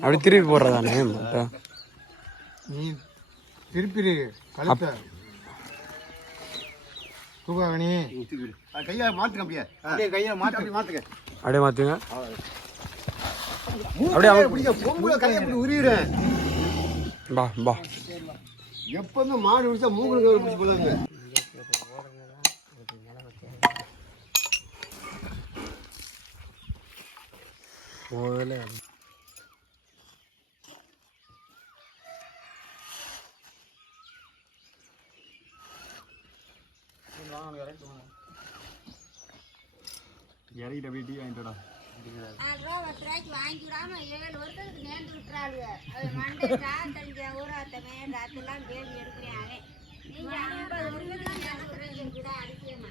அப்படி திருப்பி போடுறதானே? நீ திருப்பி கழுத்த. தூக்காகணி கையை மாத்துக்க அப்படியே. அப்படியே கையை மாத்து. அப்படி மாத்துக்க அப்படியே மாற்றுங்க அப்படியே அப்படியே பொம்பளை கையை அப்படி உரியுறேன் பா பா. எப்பவுமே மாடு பிடிச்சா மூக்குல பிடிச்சி போலாங்க போகல. இறங்கிட்ட அப்படியே டீ வாங்கிட்டடா. நாலு ஏழு வருஷத்துக்கு நேர்ந்து விட்டுறாளுங்க. அது மண்டை ராத்தடிஞ்ச ஊராத்தமே ராத்தெல்லாம் பேபி எடுக்கிறேன் அவன். நீங்க ஐம்பது வருஷத்துக்கு கூட அடிக்கமா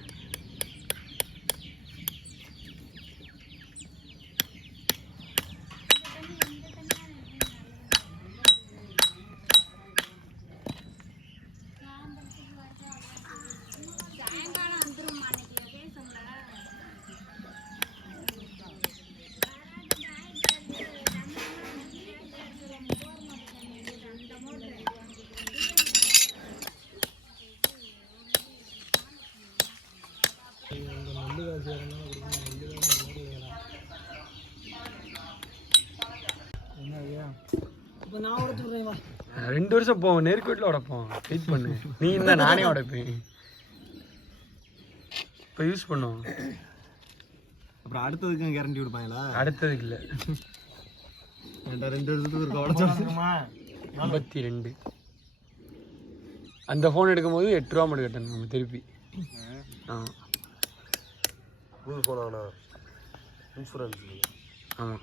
ரெண்டு வருஷம் போவோம் நெருக்கு வீட்டில் உடைப்போம் வெயிட் பண்ணு. நீ இந்த நானே உடைப்பேன் இப்போ யூஸ் பண்ணுவோம். அப்புறம் அடுத்ததுக்கு கேரண்டி கொடுப்பாங்களா? அடுத்ததுக்கு இல்லை. ரெண்டு ரெண்டு வருஷத்துக்கு ஒரு உடச்சு ஐம்பத்தி ரெண்டு அந்த ஃபோன் எடுக்கும்போது எட்டு ரூபா மட்டும் கட்டணும் நம்ம திருப்பி. ஆ. புது போனாங்கண்ணா இன்சூரன்ஸ் ஆமாம்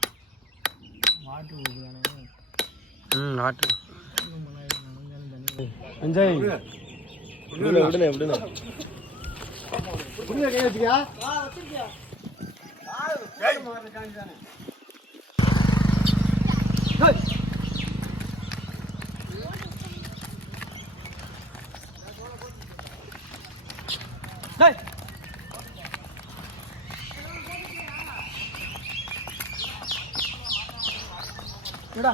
ம் ஆட்டு என்ஜாய். விடுனே விடுனே விடுனே புரியுதா கை வச்சுக்கா விடா